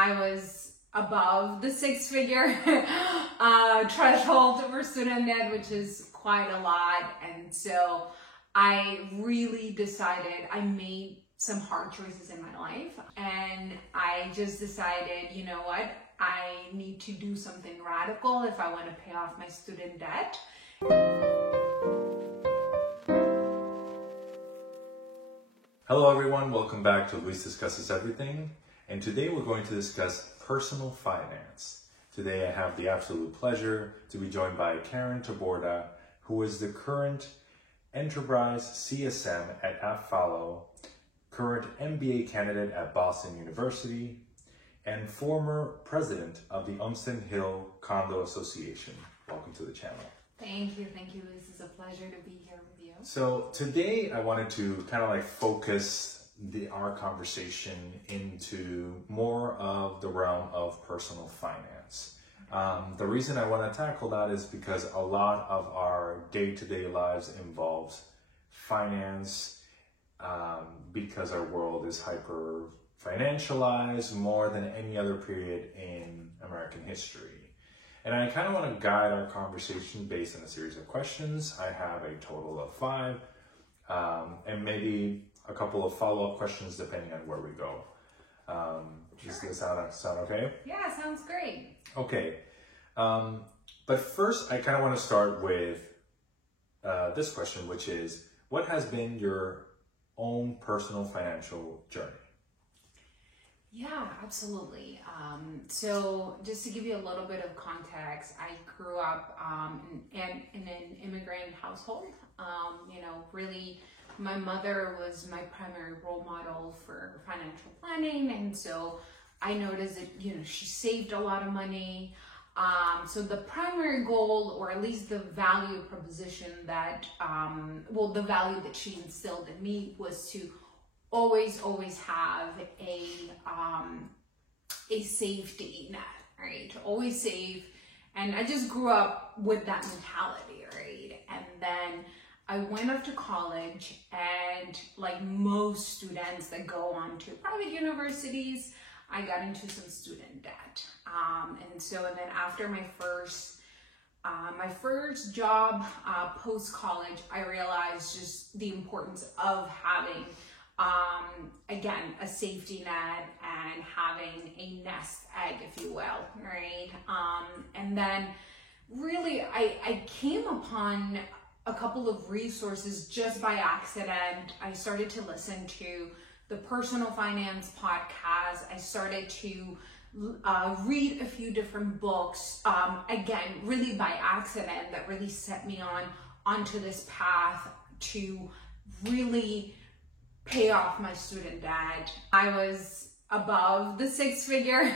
I was above the six-figure threshold for student debt, which is quite a lot. And so I really decided, I made some hard choices in my life, and I just decided, you know what, I need to do something radical if I want to pay off my student debt. Hello everyone, welcome back to Luis Discusses Everything, and today we're going to discuss personal finance. Today I have the absolute pleasure to be joined by Karen Taborda, who is the current Enterprise CSM at AppFollow, current MBA candidate at Boston University, and former president of the Umston Hill Condo Association. Welcome to the channel. Thank you, Luis. It's a pleasure to be here with you. So today I wanted to kind of focus our conversation into more of the realm of personal finance. The reason I want to tackle that is because a lot of our day-to-day lives involves finance, because our world is hyper financialized more than any other period in American history. And I kind of want to guide our conversation based on a series of questions. I have a total of 5, and maybe a couple of follow-up questions depending on where we go. Does this sound okay? Yeah, sounds great. Okay. But first, I kind of want to start with this question, which is, what has been your own personal financial journey? Yeah, absolutely. So just to give you a little bit of context, I grew up in an immigrant household. Really, my mother was my primary role model for financial planning. And so I noticed that, she saved a lot of money. So the primary goal, or at least the value proposition that, the value that she instilled in me was to always have a safety net, right? To always save. And I just grew up with that mentality, right? And then I went off to college, and like most students that go on to private universities, I got into some student debt. And then after my first job post-college, I realized just the importance of having again, a safety net and having a nest egg, if you will, right? And then really I came upon a couple of resources just by accident. I started to listen to the Personal Finance podcast. I started to read a few different books, again, really by accident, that really set me onto this path to really pay off my student debt. I was above the six-figure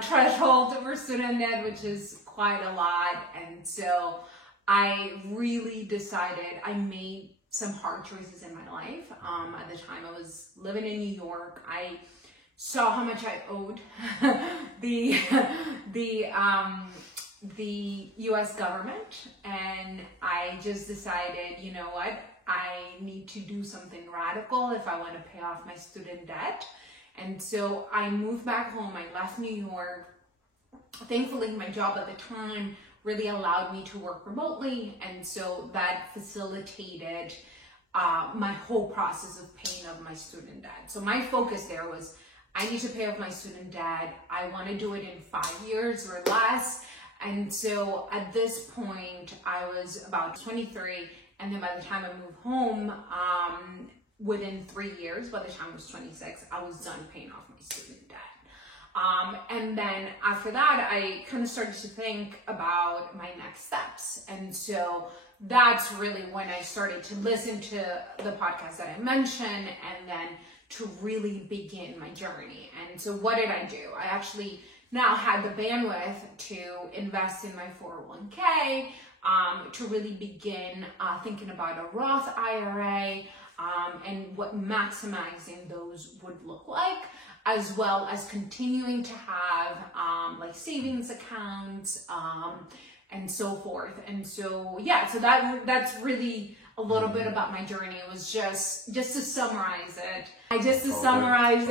threshold for student debt, which is quite a lot. And so I really decided, I made some hard choices in my life. At the time I was living in New York. I saw how much I owed the US government, and I just decided, you know what, I need to do something radical if I want to pay off my student debt. And so I moved back home. I left New York. Thankfully, my job at the time really allowed me to work remotely, and so that facilitated my whole process of paying off my student debt. So my focus there was, I need to pay off my student debt. I want to do it in 5 years or less. And so at this point, I was about 23. And then by the time I moved home, within 3 years, by the time I was 26, I was done paying off my student debt. And then after that, I kind of started to think about my next steps. And so that's really when I started to listen to the podcast that I mentioned, and then to really begin my journey. And so what did I do? I actually now had the bandwidth to invest in my 401k, to really begin thinking about a Roth IRA, and what maximizing those would look like, as well as continuing to have like savings accounts and so forth. And so yeah, so that's really a little bit about my journey. It was just to summarize it. Just to summarize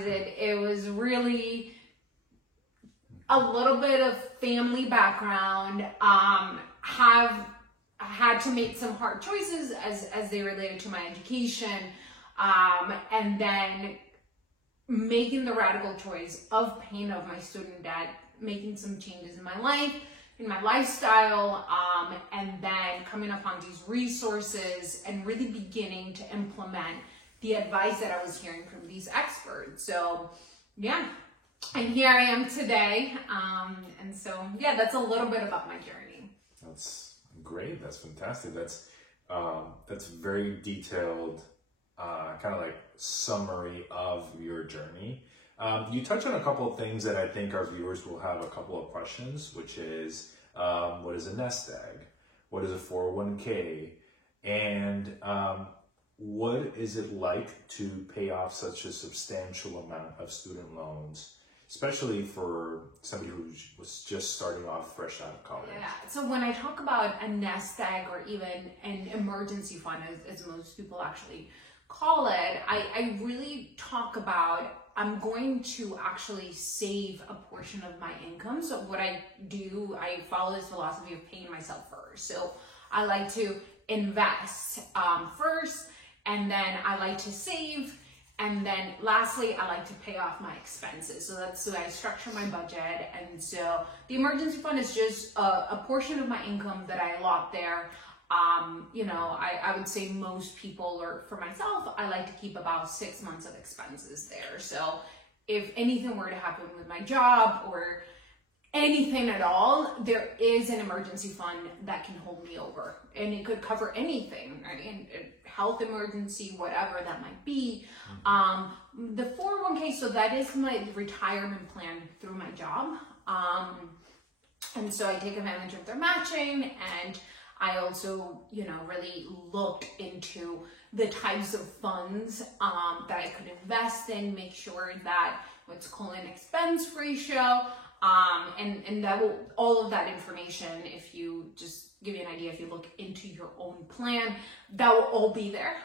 it, it was really a little bit of family background. Have had to make some hard choices as they related to my education, and then making the radical choice of paying off my student debt, making some changes in my life, in my lifestyle, and then coming upon these resources and really beginning to implement the advice that I was hearing from these experts. So yeah, and here I am today. And so yeah, that's a little bit about my journey. That's great. That's fantastic. That's very detailed, kind of like summary of your journey. You touch on a couple of things that I think our viewers will have a couple of questions, which is, what is a nest egg? What is a 401k? And what is it like to pay off such a substantial amount of student loans, especially for somebody who was just starting off fresh out of college? Yeah, so when I talk about a nest egg or even an emergency fund, as most people actually call it, I really talk about, I'm going to actually save a portion of my income. So what I do, I follow this philosophy of paying myself first. So I like to invest first, and then I like to save, and then lastly, I like to pay off my expenses. So that's the way I structure my budget. And so the emergency fund is just a portion of my income that I allot there. You know, I would say most people, or for myself, I like to keep about 6 months of expenses there. So if anything were to happen with my job or anything at all, there is an emergency fund that can hold me over, and it could cover anything, right? And health emergency, whatever that might be. The 401k, so that is my retirement plan through my job. And so I take advantage of their matching, and I also, you know, really look into the types of funds that I could invest in, make sure that what's called an expense ratio, and that will, all of that information, if you just give you an idea, if you look into your own plan, that will all be there.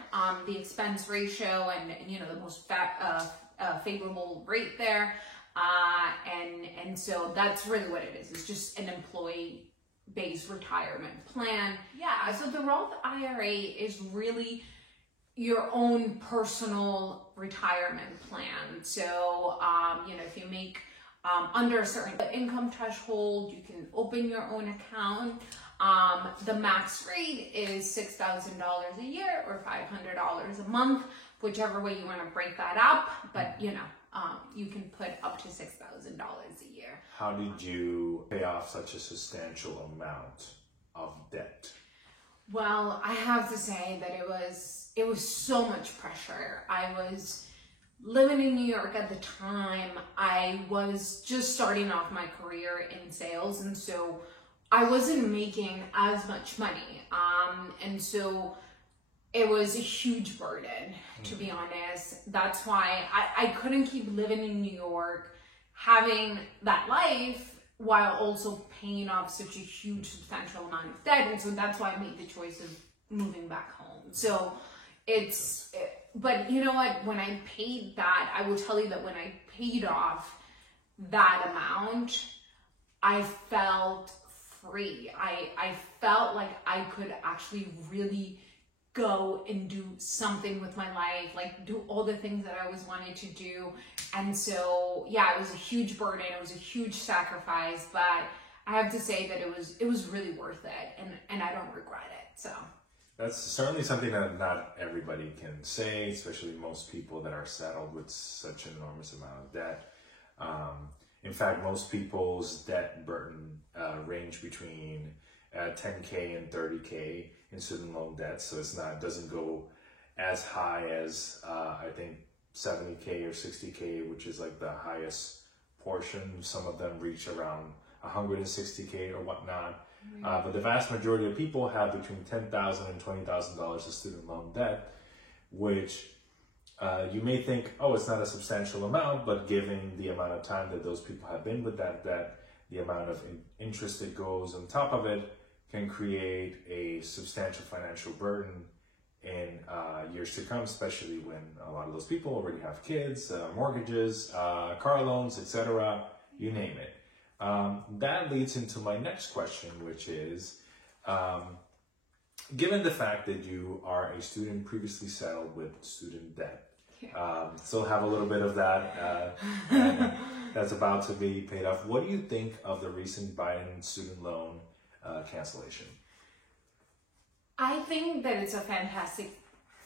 The expense ratio and you know, the most favorable rate there. And so that's really what it is. It's just an employee-based retirement plan. Yeah, so the Roth IRA is really your own personal retirement plan. So, you know, if you make under a certain income threshold, you can open your own account. The max rate is $6,000 a year or $500 a month, whichever way you want to break that up. But, you know, you can put up to $6,000 a year. How did you pay off such a substantial amount of debt? Well, I have to say that it was so much pressure. I was living in New York at the time. I was just starting off my career in sales, and so I wasn't making as much money. And so it was a huge burden, to be honest. That's why I couldn't keep living in New York, having that life, while also paying off such a huge, substantial amount of debt. And so that's why I made the choice of moving back home. So but you know what, when I paid that, I will tell you that when I paid off that amount, I felt free. I felt like I could actually really go and do something with my life, like do all the things that I always wanted to do. And so, yeah, it was a huge burden. It was a huge sacrifice, but I have to say that it was really worth it, and I don't regret it. So that's certainly something that not everybody can say, especially most people that are saddled with such an enormous amount of debt. In fact, most people's debt burden range between 10K and 30K in student loan debt. So doesn't go as high as I think 70K or 60K, which is like the highest portion. Some of them reach around 160K or whatnot. But the vast majority of people have between $10,000 and $20,000 of student loan debt, which you may think, oh, it's not a substantial amount, but given the amount of time that those people have been with that debt, the amount of interest that goes on top of it can create a substantial financial burden in years to come, especially when a lot of those people already have kids, mortgages, car loans, etc., you name it. That leads into my next question, which is, given the fact that you are a student previously settled with student debt, still have a little bit of that that's about to be paid off, what do you think of the recent Biden student loan cancellation? I think that it's a fantastic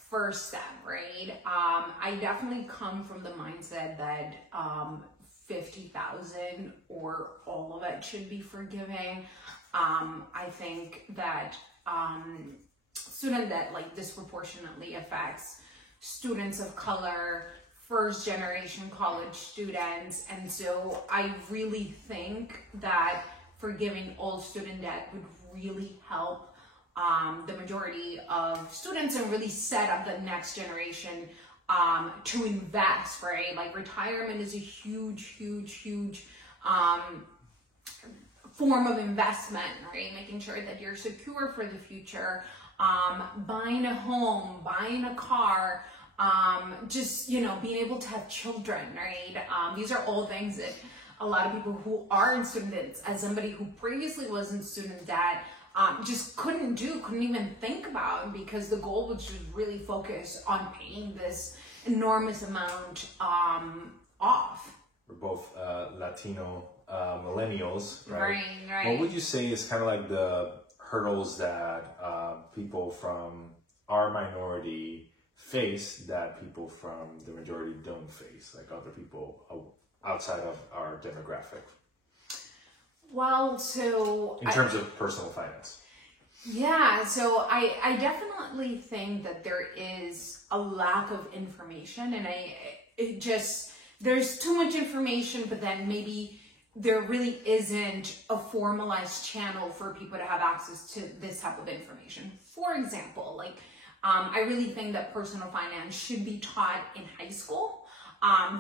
first step, right? I definitely come from the mindset that 50,000 or all of it should be forgiving. I think that student debt like disproportionately affects students of color, first generation college students, and so I really think that forgiving all student debt would really help the majority of students and really set up the next generation to invest, right? Like retirement is a huge form of investment, right? Making sure that you're secure for the future, buying a home, buying a car, just, you know, being able to have children, right? These are all things that a lot of people who are in student debt, as somebody who previously was in student debt, just couldn't even think about, because the goal was just really focus on paying this enormous amount off. We're both Latino millennials, right? Right. What would you say is kind of like the hurdles that people from our minority face that people from the majority don't face, like other people outside of our demographic? Well, so in terms of personal finance. Yeah, so I definitely think that there is a lack of information, and there's too much information, but then maybe there really isn't a formalized channel for people to have access to this type of information. For example, like I really think that personal finance should be taught in high school.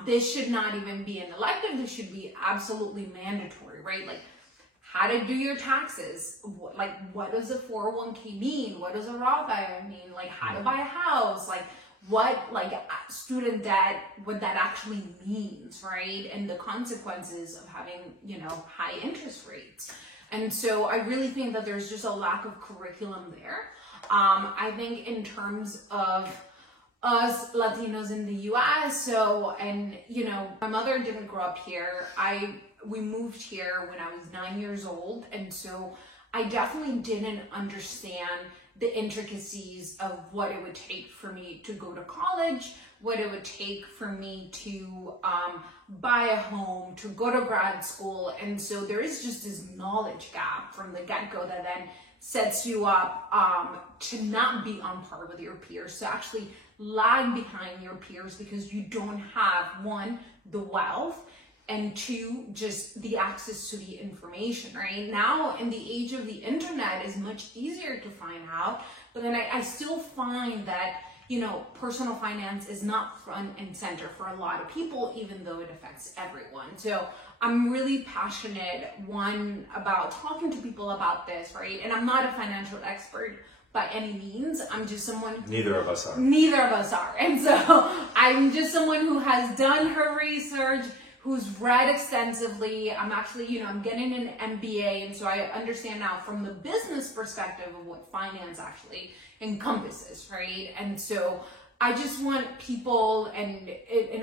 This should not even be an elective. This should be absolutely mandatory, right? Like how to do your taxes, like what does a 401k mean? What does a Roth IRA mean? Like how to buy a house, like what like student debt, what that actually means, right? And the consequences of having, you know, high interest rates. And so I really think that there's just a lack of curriculum there. I think in terms of us Latinos in the US, so, and you know, my mother didn't grow up here. We moved here when I was 9 years old, and so I definitely didn't understand the intricacies of what it would take for me to go to college, what it would take for me to buy a home, to go to grad school. And so there is just this knowledge gap from the get-go that then sets you up to not be on par with your peers, to actually lag behind your peers because you don't have, one, the wealth, and two, just the access to the information, right? Now, in the age of the internet, is much easier to find out, but then I still find that, you know, personal finance is not front and center for a lot of people, even though it affects everyone. So I'm really passionate, one, about talking to people about this, right? And I'm not a financial expert by any means. I'm just someone... Neither of us are. Neither of us are. And so I'm just someone who has done her research, who's read extensively. I'm actually, you know, I'm getting an MBA, and so I understand now from the business perspective of what finance actually encompasses, right? And so I just want people, and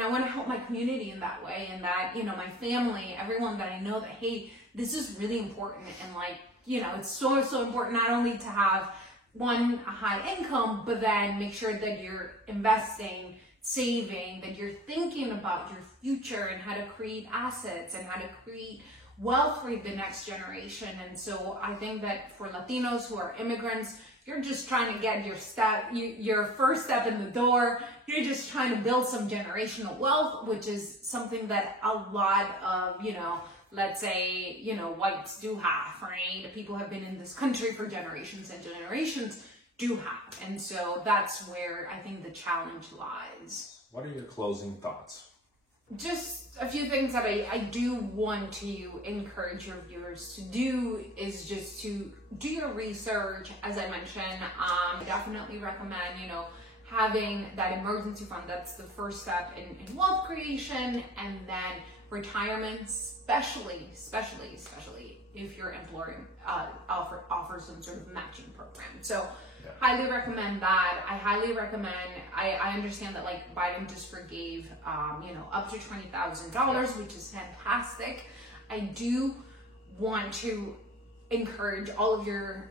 I want to help my community in that way, and that, you know, my family, everyone that I know, that, hey, this is really important, and like, you know, it's so important not only to have one, a high income, but then make sure that you're investing, saving, that you're thinking about your future and how to create assets and how to create wealth for the next generation. And so I think that for Latinos who are immigrants, you're just trying to get your first step in the door. You're just trying to build some generational wealth, which is something that a lot of, you know, let's say, you know, whites do have, right? People have been in this country for generations and generations do have. And so that's where I think the challenge lies. What are your closing thoughts? Just a few things that I do want to encourage your viewers to do is just to do your research. As I mentioned, I definitely recommend, having that emergency fund. That's the first step in wealth creation, and then retirement, especially if your employer offers some sort of matching program. So highly recommend that. I highly recommend, I understand that like Biden just forgave, up to $20,000, which is fantastic. I do want to encourage all of your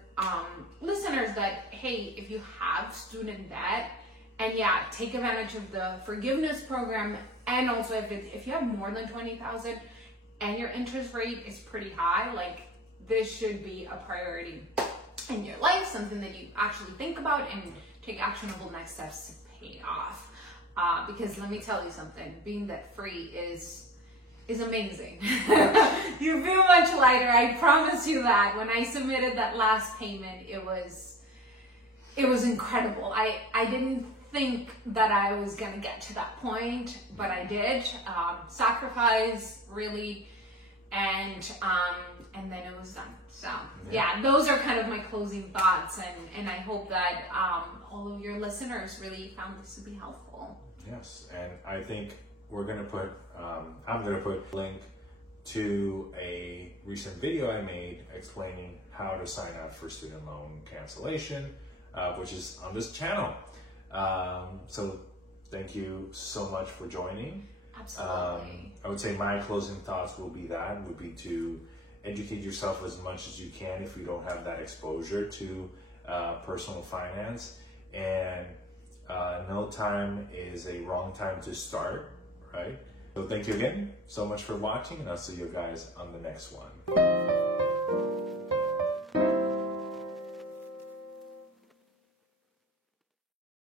listeners that, hey, if you have student debt, and take advantage of the forgiveness program. And also if you have more than 20,000 and your interest rate is pretty high, like this should be a priority in your life, something that you actually think about and take actionable next steps to pay off. Because let me tell you something, being debt free is amazing. You feel much lighter, I promise you that. When I submitted that last payment, it was incredible. I didn't think that I was gonna get to that point, but I did. Sacrifice, really, and then it was done. So those are kind of my closing thoughts, and I hope that all of your listeners really found this to be helpful. Yes, and I think we're gonna put I'm gonna put a link to a recent video I made explaining how to sign up for student loan cancellation, which is on this channel. So thank you so much for joining. Absolutely. I would say my closing thoughts would be to educate yourself as much as you can if you don't have that exposure to personal finance. And no time is a wrong time to start, right? So thank you again so much for watching, and I'll see you guys on the next one.